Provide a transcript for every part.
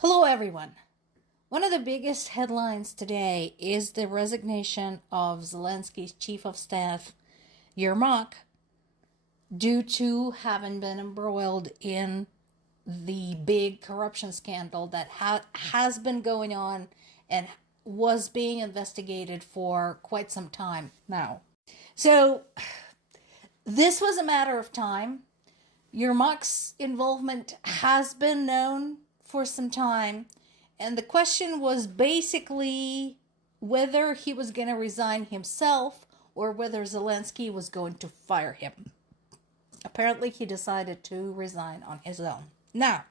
Hello, everyone. One of the biggest headlines today is the resignation of Zelensky's chief of staff, Yermak, due to having been embroiled in the big corruption scandal that has been going on and was being investigated for quite some time now. So, this was a matter of time. Yermak's involvement has been known for some time, and the question was basically whether he was going to resign himself or whether Zelensky was going to fire him. Apparently, he decided to resign on his own. Now,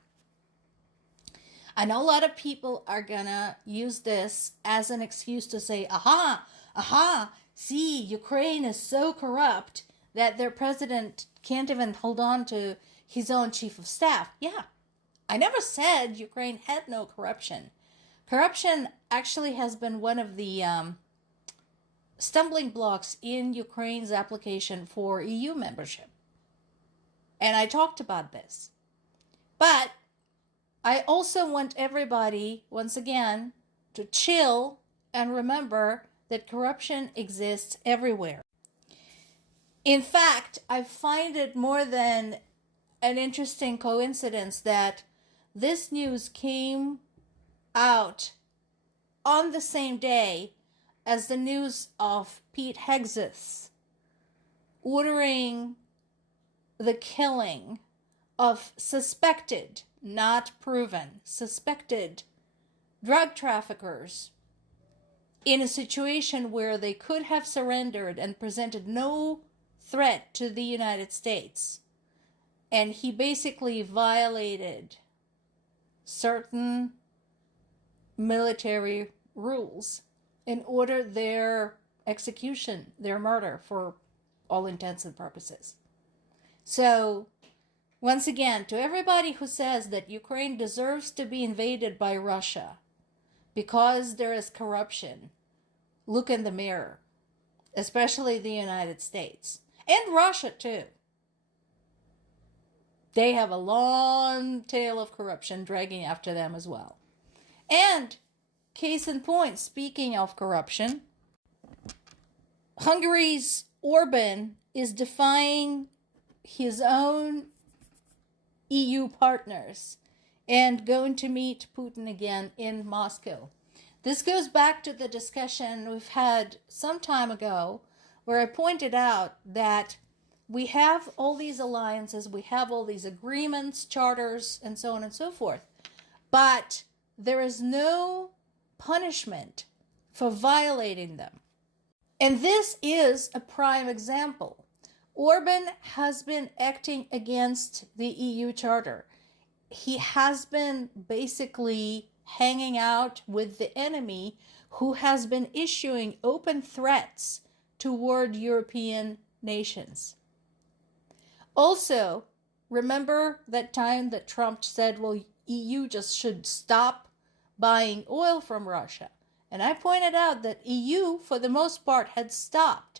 I know a lot of people are going to use this as an excuse to say, see, Ukraine is so corrupt that their president can't even hold on to his own chief of staff. Yeah, I never said Ukraine had no corruption. Corruption actually has been one of the stumbling blocks in Ukraine's application for EU membership. And I talked about this. But I also want everybody, once again, to chill and remember that corruption exists everywhere. In fact, I find it more than an interesting coincidence that this news came out on the same day as the news of Pete Hegseth ordering the killing of suspected, not proven, suspected drug traffickers in a situation where they could have surrendered and presented no threat to the United States. And he basically violated certain military rules in order their execution, their murder, for all intents and purposes. So, once again, to everybody who says that Ukraine deserves to be invaded by Russia because there is corruption, look in the mirror, especially the United States. And Russia, too. They have a long tail of corruption dragging after them as well. And, case in point, speaking of corruption, Hungary's Orban is defying his own EU partners and going to meet Putin again in Moscow. This goes back to the discussion we've had some time ago where I pointed out that we have all these alliances, we have all these agreements, charters, and so on and so forth. But there is no punishment for violating them. And this is a prime example. Orban has been acting against the EU charter. He has been basically hanging out with the enemy who has been issuing open threats toward European nations. Also, remember that time that Trump said, well, EU just should stop buying oil from Russia. And I pointed out that EU, for the most part, had stopped.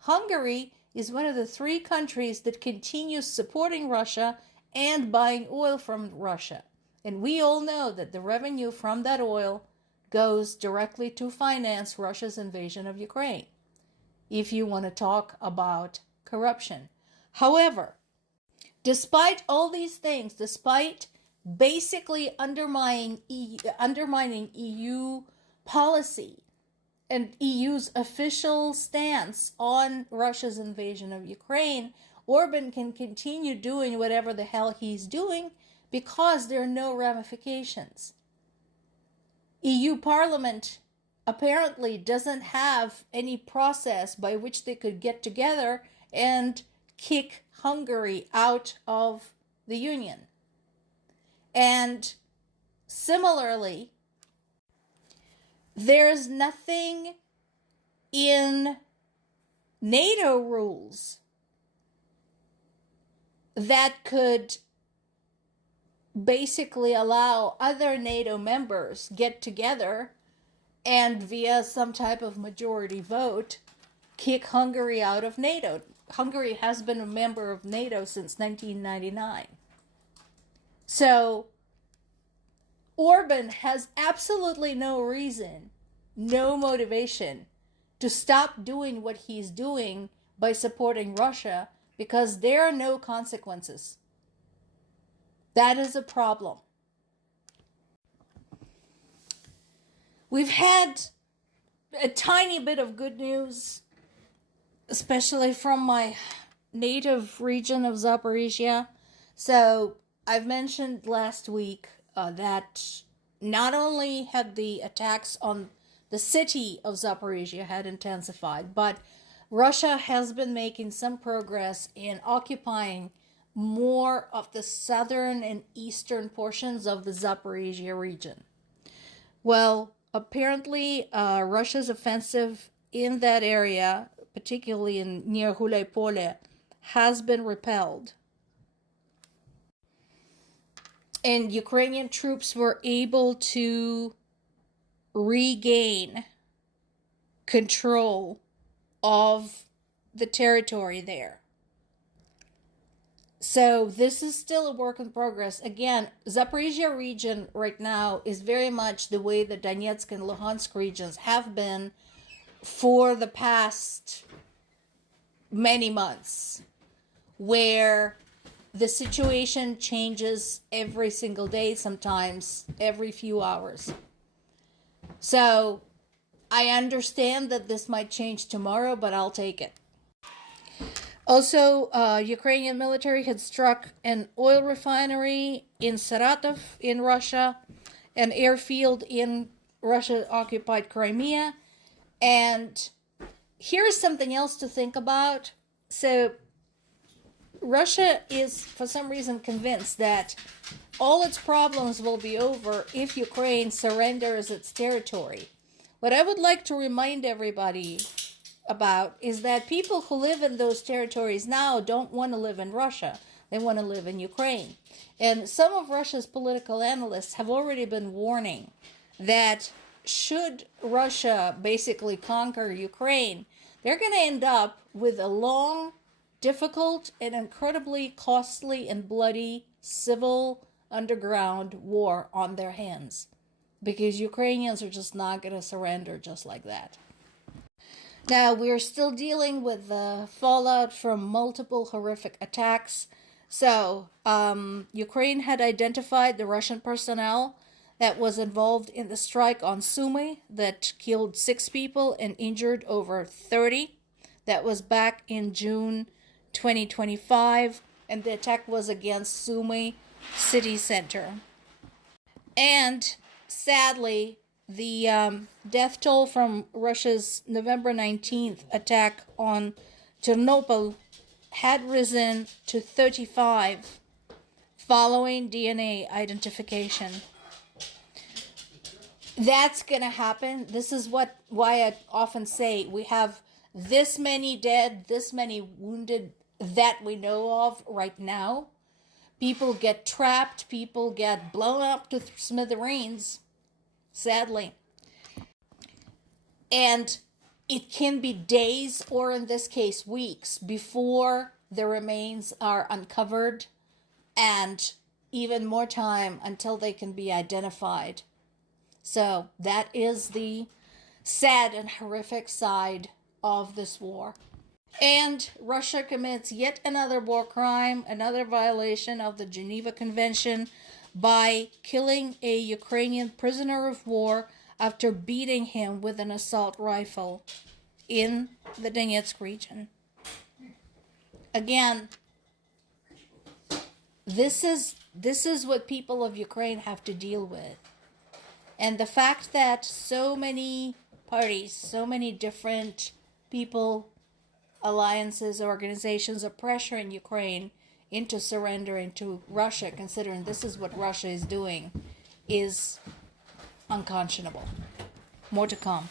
Hungary is one of the 3 countries that continues supporting Russia and buying oil from Russia. And we all know that the revenue from that oil goes directly to finance Russia's invasion of Ukraine, if you want to talk about corruption. However, despite all these things, despite basically undermining EU policy and EU's official stance on Russia's invasion of Ukraine, Orban can continue doing whatever the hell he's doing because there are no ramifications. EU Parliament apparently doesn't have any process by which they could get together and kick Hungary out of the Union. And similarly, there's nothing in NATO rules that could basically allow other NATO members get together and via some type of majority vote kick Hungary out of NATO. Hungary has been a member of NATO since 1999. So Orban has absolutely no reason, no motivation to stop doing what he's doing by supporting Russia, because there are no consequences. That is a problem. We've had a tiny bit of good news, especially from my native region of Zaporizhia. So I've mentioned last week that not only had the attacks on the city of Zaporizhia had intensified, but Russia has been making some progress in occupying more of the southern and eastern portions of the Zaporizhia region. Well, apparently, Russia's offensive in that area, particularly near Gulaipole, has been repelled. And Ukrainian troops were able to regain control of the territory there. So this is still a work in progress. Again, Zaporizhia region right now is very much the way the Donetsk and Luhansk regions have been for the past many months, where the situation changes every single day, sometimes every few hours. So I understand that this might change tomorrow, but I'll take it. Also, Ukrainian military had struck an oil refinery in Saratov in Russia, an airfield in Russia-occupied Crimea, and here's something else to think about. So Russia is, for some reason, convinced that all its problems will be over if Ukraine surrenders its territory. What I would like to remind everybody about is that people who live in those territories now don't want to live in Russia. They want to live in Ukraine. And some of Russia's political analysts have already been warning that should Russia basically conquer Ukraine, they're going to end up with a long, difficult, and incredibly costly and bloody civil underground war on their hands, because Ukrainians are just not going to surrender just like that. Now, we're still dealing with the fallout from multiple horrific attacks. So, Ukraine had identified the Russian personnel that was involved in the strike on Sumy that killed 6 people and injured over 30. That was back in June 2025, and the attack was against Sumy city center. And sadly, the death toll from Russia's November 19th attack on Chernobyl had risen to 35 following DNA identification. That's going to happen. This is why I often say we have this many dead, this many wounded that we know of right now. People get trapped, people get blown up to smithereens, sadly. And it can be days, or in this case, weeks, before the remains are uncovered, and even more time until they can be identified. So that is the sad and horrific side of this war. And Russia commits yet another war crime, another violation of the Geneva Convention, by killing a Ukrainian prisoner of war after beating him with an assault rifle in the Donetsk region. Again, this is what people of Ukraine have to deal with. And the fact that so many parties, so many different people, alliances, organizations are pressuring Ukraine into surrendering to Russia, considering this is what Russia is doing, is unconscionable. More to come.